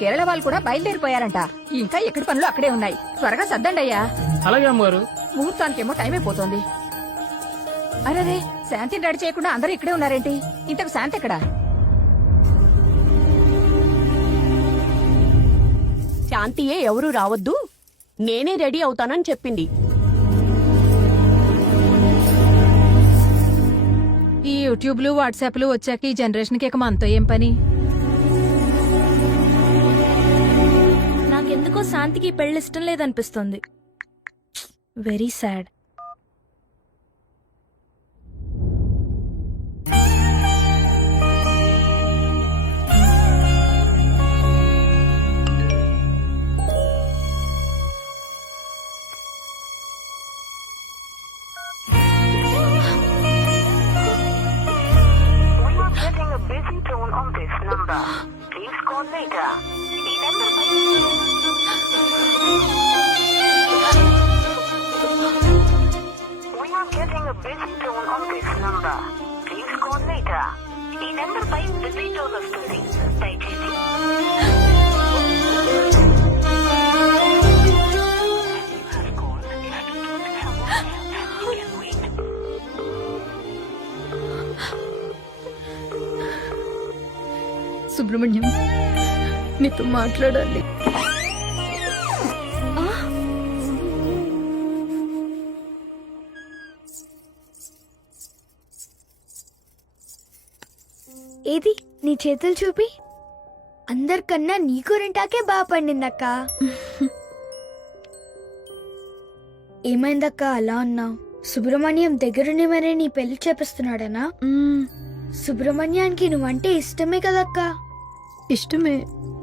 కేరళ వాళ్ళు కూడా బయలుదేరిపోయారంట. ఇంకా ఎక్కడి పనులు అక్కడే ఉన్నాయి. త్వరగా సర్దండి అయ్యా. అలాగే అమ్మగారు. ముహూర్తానికేమో టైం అయిపోతుంది. అరే శాంతిని రెడీ చేయకుండా అందరూ ఇక్కడే ఉన్నారేంటి? ఇంతకు శాంతి ఎక్కడా? శాంతియే ఎవరూ రావద్దు, నేనే రెడీ అవుతానని చెప్పింది. ఈ యూట్యూబ్లు వాట్సాప్లు వచ్చాక ఈ జనరేషన్ కి మనతో ఏం పని? నాకెందుకో శాంతికి పెళ్లి ఇష్టం లేదనిపిస్తుంది. Very sad. సుబ్రహ్మణ్యం, నీతో మాట్లాడాలి. ఏది నీ చేతులు చూపి. అందరికన్నా నీ గోరింటాకే బాగా పండిందక్క. ఏమైందక్క అలా ఉన్నావు? సుబ్రహ్మణ్యం దగ్గరుండి మరే నీ పెళ్లి చేపిస్తున్నాడనా? సుబ్రహ్మణ్యానికి నువ్వంటే ఇష్టమే కదక్క. ఇష్టమే.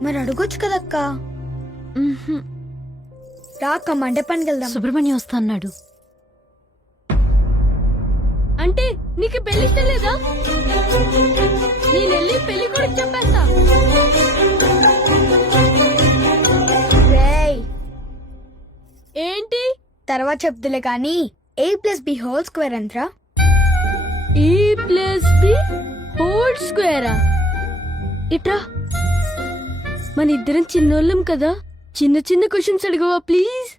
మరి అడగొచ్చు కదక్క. రాక మండపానికి వెళ్దాం. సుబ్రహ్మణ్యం వస్తా అన్నాడు. అంటే నీకు పెళ్లి ఇష్టం లేదా? నేనెళ్ళి పెళ్లి కూడా చెప్పేస్తా. రేయ్, ఏంటి? తర్వాత చెప్తులే కానీ A+B² ఎంతరా? A+B² ఇట్రా. మన ఇద్దరం చిన్నోళ్ళం కదా, చిన్న చిన్న క్వశ్చన్స్ అడగవా ప్లీజ్?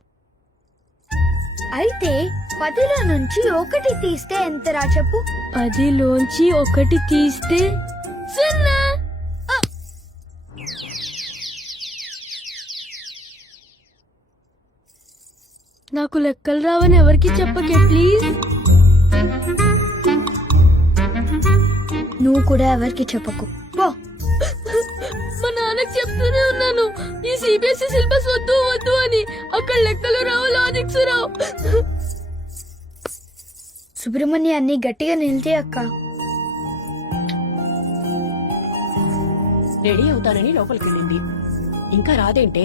అయితే 10లో నుంచి 1 తీస్తే ఎంతరా చెప్పు. 10లోంచి 1 తీస్తే 0. నాకు లెక్కలు రావని ఎవరికి చెప్పకే ప్లీజ్. నువ్వు కూడా ఎవరికి చెప్పకు పో. మా నాన్నకి చెప్తూనే ఉన్నాను, ఈ సిబిఎస్ఈ సిలబస్ వద్దు వద్దు అని. అక్కడ లెక్కలు రావు, లాజిక్స్ రావు. సుబ్రహ్మణ్యాన్ని గట్టిగా నిలిచే అక్క. రెడీ అవుతానని లోపలికెళ్ళింది. ఇంకా రాదేంటే?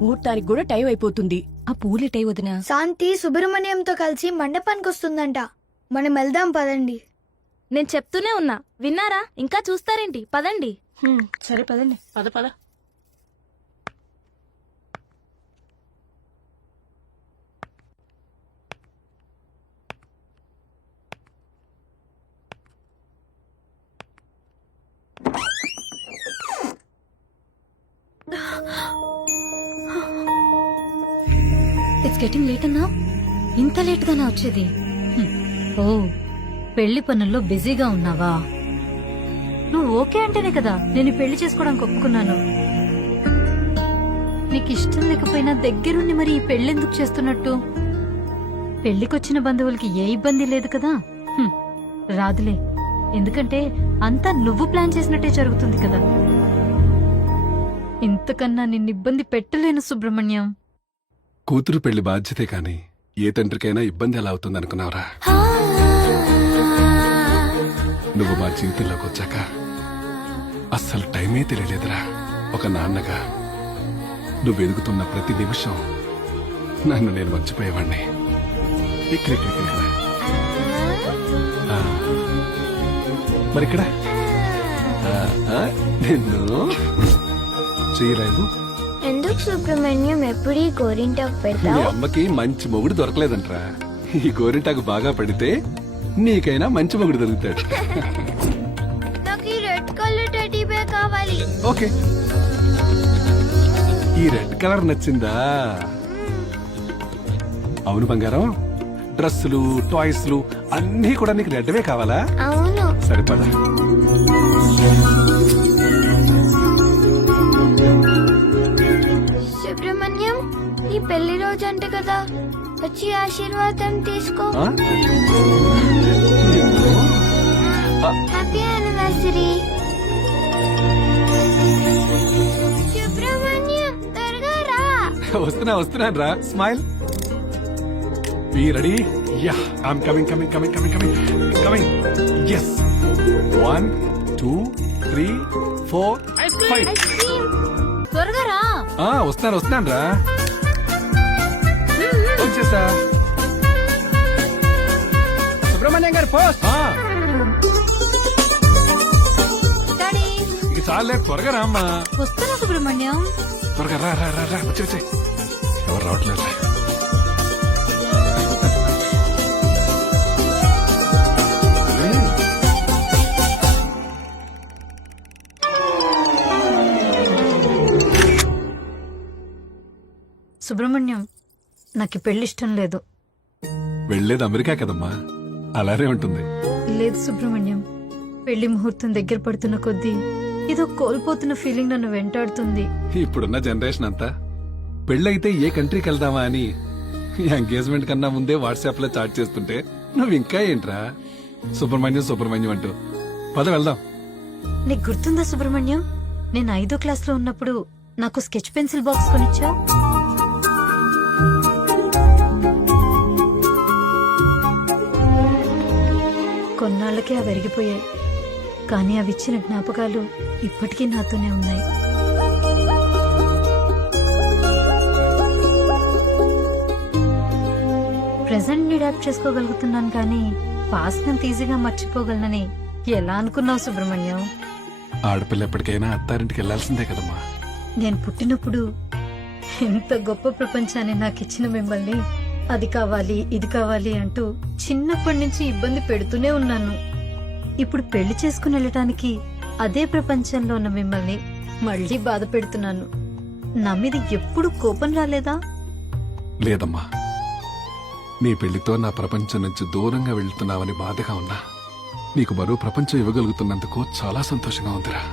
ముహూర్తానికి కూడా టైం అయిపోతుంది. ఆ పూలెటై వదినా? శాంతి సుబ్రహ్మణ్యంతో కలిసి మండపానికి వస్తుందంట. మనం వెళ్దాం పదండి. నేను చెప్తూనే ఉన్నా, విన్నారా? ఇంకా చూస్తారేంటి? పదండి. సరే పదండి. పద పద. ఇట్స్ గెటింగ్ లేట్ అన్నా. ఇంత లేట్ గానా వచ్చేది? ఓ, పెళ్లి పనుల్లో బిజీగా ఉన్నావా? నువ్వు ఓకే అంటేనే కదా నేను పెళ్లి చేసుకోవడానికి ఒప్పుకున్నాను. నీకు ఇష్టం లేకపోయినా దగ్గరుండి మరి ఈ పెళ్లెందుకు చేస్తున్నట్టు? పెళ్లికొచ్చిన బంధువులకి ఏ ఇబ్బంది లేదు కదా. రాదులే, ఎందుకంటే అంతా నువ్వు ప్లాన్ చేసినట్టే జరుగుతుంది కదా. ఇంతకన్నా నిన్ను ఇబ్బంది పెట్టలేను సుబ్రహ్మణ్యం. కూతురు పెళ్లి బాధ్యతే కాని ఏ తండ్రికైనా ఇబ్బంది ఎలా అవుతుంది అనుకున్నావురా? నువ్వు మా జీవితంలోకి వచ్చాక అస్సలు టైమే తెలియలేదురా. ఒక నాన్నగా నువ్వు ఎదుగుతున్న ప్రతి నిమిషం నన్ను నేను మర్చిపోయేవాణ్ణి. మరిక్కడ నిన్ను చేయలేవు. ఎందుకు సుబ్రహ్మణ్యం ఎప్పుడు ఈ గోరింటాకు మీ పెడతావు? అమ్మకి మంచి మొగుడు దొరకలేదంట్రా. ఈ గోరింటాకు బాగా పడితే నీకైనా మంచి మొగుడు దొరుకుతాడు. నాకు ఈ రెడ్ కలర్ టెడ్డీ బేర్ కావాలి. ఓకే ఈ రెడ్ కలర్ నచ్చిందా? అవును బంగారం, డ్రెస్సులు టాయ్స్లు అన్నీ కూడా నీకు రెడ్వే కావాలా? అవును. సరిపదా. సుబ్రహ్మణ్యం, నీ పెళ్లి రోజు అంట కదా, వచ్చి ఆశీర్వాదం తీసుకో. Happy anniversary. సుబ్రహ్మణ్యం, త్వరగా రా. వస్తున్నాను రా. Smile. Be ready? Yeah, I'm coming. Yes. 1 2 3 4 5. త్వరగా రా. వస్తున్నాను రా. వచ్చేసా. సుబ్రహ్మణ్యం గారు పోస్ట్. డాడీ ఇక చాలే, త్వరగా రా అమ్మా. వస్తున్నా సుబ్రహ్మణ్యం. త్వరగా రా. వచ్చే. ఎవరు రావట్లేదు. సుబ్రహ్మణ్యం, నాకు ఈ పెళ్లి ఇష్టం లేదు. వెళ్ళేది అమెరికా కదమ్మా, అలానే ఉంటుంది. లేదు సుబ్రహ్మణ్యం, పెళ్లి ముహూర్తం దగ్గర పడుతున్న కొద్దీ ఏదో కోల్పోతున్న ఫీలింగ్ నన్ను వెంటాడుతుంది. ఇప్పుడున్న జనరేషన్ అంతా పెళ్ళైతే ఏ కంట్రీకి వెళ్దామా అని ఎంగేజ్మెంట్ కన్నా ముందే వాట్సాప్ లో చాట్ చేస్తుంటే నువ్వు ఇంకా ఏంట్రా సుబ్రహ్మణ్యం అంటూ. పద వెళ్దాం. నీకు గుర్తుందా సుబ్రహ్మణ్యం, నేను 5వ క్లాస్ లో ఉన్నప్పుడు నాకు స్కెచ్ పెన్సిల్ బాక్స్ కొనిచ్చావు. కొన్నాళ్ళకే అవి అరిగిపోయాయి, కానీ అవి ఇచ్చిన జ్ఞాపకాలు ఇప్పటికీ నాతోనే ఉన్నాయి. ప్రెజెంట్ ని అడాప్ట్ చేసుకోగలుగుతున్నాను, కానీ పాస్ట్ నంత ఈజీగా మర్చిపోగలనని ఎలా అనుకున్నావు సుబ్రహ్మణ్యం? ఆడపిల్ల ఎప్పటికైనా అత్తారింటికి వెళ్లాల్సిందే కదమ్మా. నేను పుట్టినప్పుడు ఎంత గొప్ప ప్రపంచాన్ని నాకు ఇచ్చిన మిమ్మల్ని అది కావాలి ఇది కావాలి అంటూ చిన్నప్పటి నుంచి ఇబ్బంది పెడుతూనే ఉన్నాను. ఇప్పుడు పెళ్లి చేసుకుని వెళ్ళటానికి అదే ప్రపంచంలో ఉన్న మిమ్మల్ని మళ్ళీ బాధ పెడుతున్నాను. నా మీద ఎప్పుడు కోపం రాలేదా? లేదమ్మా, నీ పెళ్లితో నా ప్రపంచం నుంచి దూరంగా వెళ్తున్నావని బాధగా ఉన్నా నీకు మరో ప్రపంచం ఇవ్వగలుగుతున్నందుకు చాలా సంతోషంగా ఉందిరా.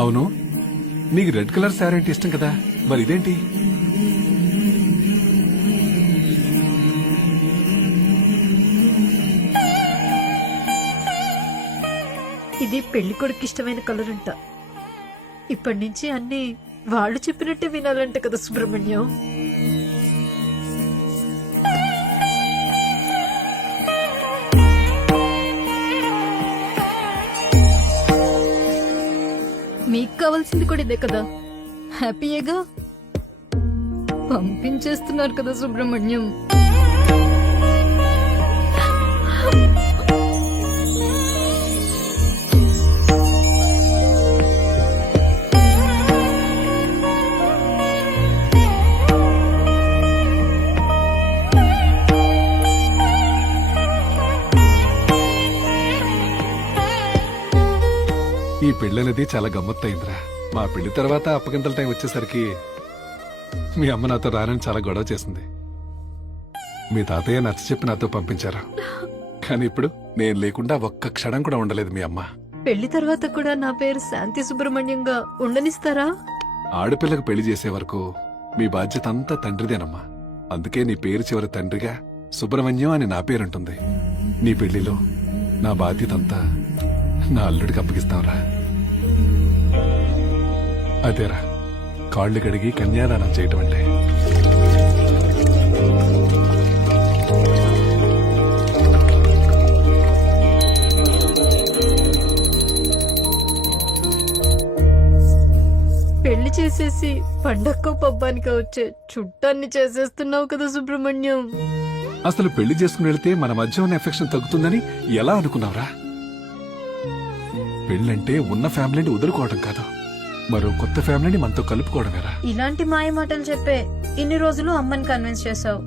అవును, నీకు రెడ్ కలర్ శారీ అంటే ఇష్టం కదా, మరి ఇదేంటి? ఇది పెళ్లి కొడుకు ఇష్టమైన కలర్ అంట. ఇప్పటి నుంచి అన్ని వాళ్ళు చెప్పినట్టే వినాలంట కదా సుబ్రహ్మణ్యం. మీకు కావాల్సింది కూడా ఇదే కదా, హ్యాపీయేగా. పంపించేస్తున్నారు కదా సుబ్రహ్మణ్యం. ఈ పెళ్ళనేది చాలా గమ్మత్తయిందిరా. మా పెళ్లి తర్వాత అప్పగింతల టైం వచ్చేసరికి మీ అమ్మ నాతో రానని చాలా గొడవ చేసింది. మీ తాతయ్య నచ్చ చెప్పి నాతో పంపించారు, కానీ ఇప్పుడు నేను లేకుండా ఒక్క క్షణం కూడా ఉండలేదు మీ అమ్మ. పెళ్లి తర్వాత కూడా నా పేరు శాంతి సుబ్రహ్మణ్యంగా ఉండనిస్తారా? ఆడపిల్లకు పెళ్లి చేసే వరకు మీ బాధ్యత అంతా తండ్రిదేనమ్మా. అందుకే నీ పేరు చివరి తండ్రిగా సుబ్రహ్మణ్యం అని నా పేరుంటుంది. నీ పెళ్లిలో నా బాధ్యత అంతా నా అల్లుడికి అప్పగిస్తాంరా. అదేరా కాళ్ళు కడిగి కన్యాదానం చేయటం అంటే. పెళ్లి చేసేసి పండక్కో పబ్బానికో వచ్చే చుట్టాన్ని చేసేస్తున్నావు కదా సుబ్రహ్మణ్యం. అసలు పెళ్లి చేసుకుని వెళితే మన మధ్య ఉన్న ఎఫెక్షన్ తగ్గుతుందని ఎలా అనుకున్నావురా? పెళ్ళంటే ఉన్న ఫ్యామిలీని వదులుకోవడం కాదు, మరో కొత్త ఫ్యామిలీని మనతో కలుపుకోవడమేరా. ఇలాంటి మాయ మాటలు చెప్పే ఇన్ని రోజులు అమ్మని కన్విన్స్ చేసావు,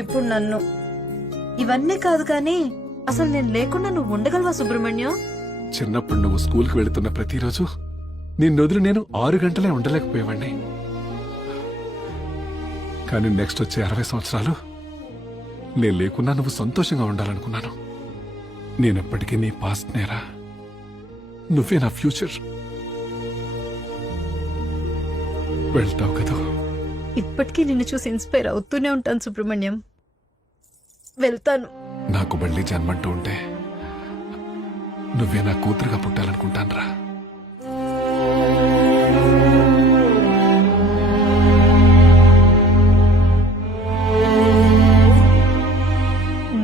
ఇప్పుడు నన్ను. ఇవన్నీ కాదు కానీ అసలు నేను లేకుండా నువ్వు ఉండగలవా సుబ్రహ్మణ్యం? చిన్నప్పుడు నువ్వు స్కూల్కి వెళుతున్న ప్రతిరోజు నిన్ను వదిలి నేను 6 గంటలే ఉండలేకపోయేవాణ్ణి. కానీ నెక్స్ట్ వచ్చే 60 సంవత్సరాలు నేను లేకున్నా నువ్వు సంతోషంగా ఉండాలనుకున్నాను. నేనెప్పటికీ నీ పాస్ట్ నేరా, నువ్వే నా ఫ్యూచర్. వెళ్తావు కదా? ఇప్పటికీ నిన్ను చూసి ఇన్స్పైర్ అవుతూనే ఉంటాను సుబ్రహ్మణ్యం. వెళ్తాను. నాకు మళ్ళీ జన్మంటూ ఉంటే నువ్వే నా కూతురుగా పుట్టాలనుకుంటానురా.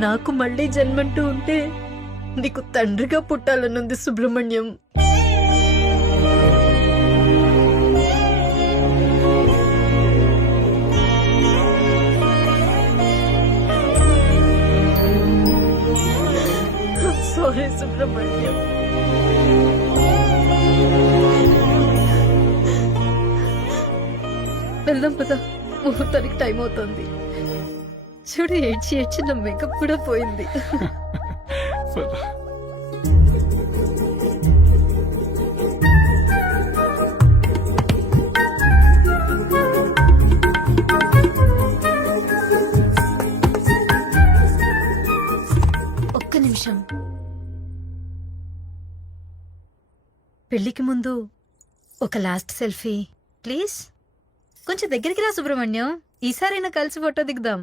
నాకు మళ్ళీ జన్మంటూ ఉంటే నీకు తండ్రిగా పుట్టాలనుంది సుబ్రహ్మణ్యం. సారీ సుబ్రహ్మణ్యం. వెళ్దాం పద, ముహూర్తానికి టైం అవుతుంది. చూడు ఏడ్చి ఏడ్చి నా మేకప్ కూడా పోయింది. ఒక్క నిమిషం. పెళ్లికి ముందు ఒక లాస్ట్ సెల్ఫీ ప్లీజ్. కొంచెం దగ్గరికి రా సుబ్రహ్మణ్యం, ఈసారైనా కలిసి ఫోటో దిగుదాం.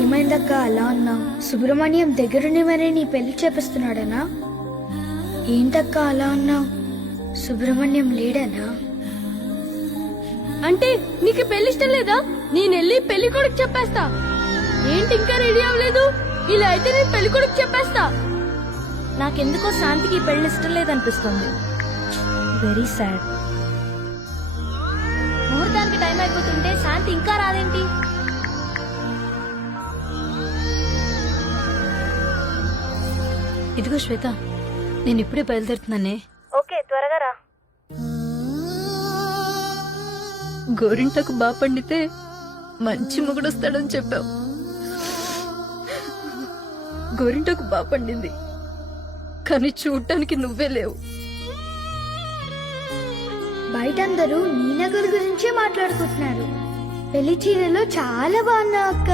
ఏమైందక్క అలా అన్నావు? సుబ్రహ్మణ్యం దగ్గరుండి మరీ నీ పెళ్లి చేపిస్తున్నాడనా? ఏంటక్క అలా అన్నావు? సుబ్రహ్మణ్యం లేడనా? అంటే నీకు పెళ్లి ఇష్టం లేదా? నేనెళ్ళి పెళ్లి కొడుకు చెప్పేస్తా. ఏంటి ఇంకా రెడీ అవ్వలేదు? ఇలా అయితే నేను పెళ్లి కొడుకు చెప్పేస్తా. నాకెందుకో శాంతికి ఈ పెళ్లి ఇష్టం లేదనిపిస్తుంది. Very sad. ముహూర్తానికి టైం అయిపోతుంటే శాంతి ఇంకా రాదేంటి? ఇదిగో శ్వేత, నేను ఇప్పుడే బయలుదేరుతున్నానే. ఓకే, త్వరగా రా. గోరింటకు బాగా పండితే మంచి మొగుడొస్తాడని చెప్పావు. గోరింటకు బాగా పండింది, కానీ చూడటానికి నువ్వే లేవు. బయట అందరూ నీ నగలు గురించే మాట్లాడుకుంటున్నారు. పెళ్లి చీరలో చాలా బాగున్నావు అక్క.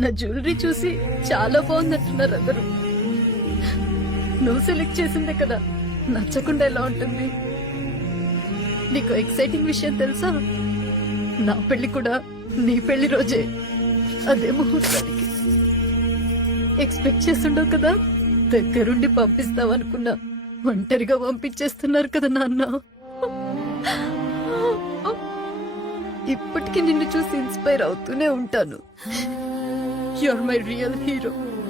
నా జ్యువెలరీ చూసి చాలా బాగుందంటున్నారు అందరూ. నువ్వు సెలెక్ట్ చేసిందే కదా, నచ్చకుండా ఎలా ఉంటుంది? నీకు ఎక్సైటింగ్ విషయం తెలుసా? నా పెళ్లి కూడా నీ పెళ్లి రోజే, అదే ముహూర్తానికి. ఎక్స్పెక్ట్ చేస్తుండవు కదా, దగ్గరుండి పంపిస్తావనుకున్నా, ఒంటరిగా పంపించేస్తున్నారు కదా నాన్న. ఇప్పటికీ నిన్ను చూసి ఇన్స్పైర్ అవుతూనే ఉంటాను. You are my real hero.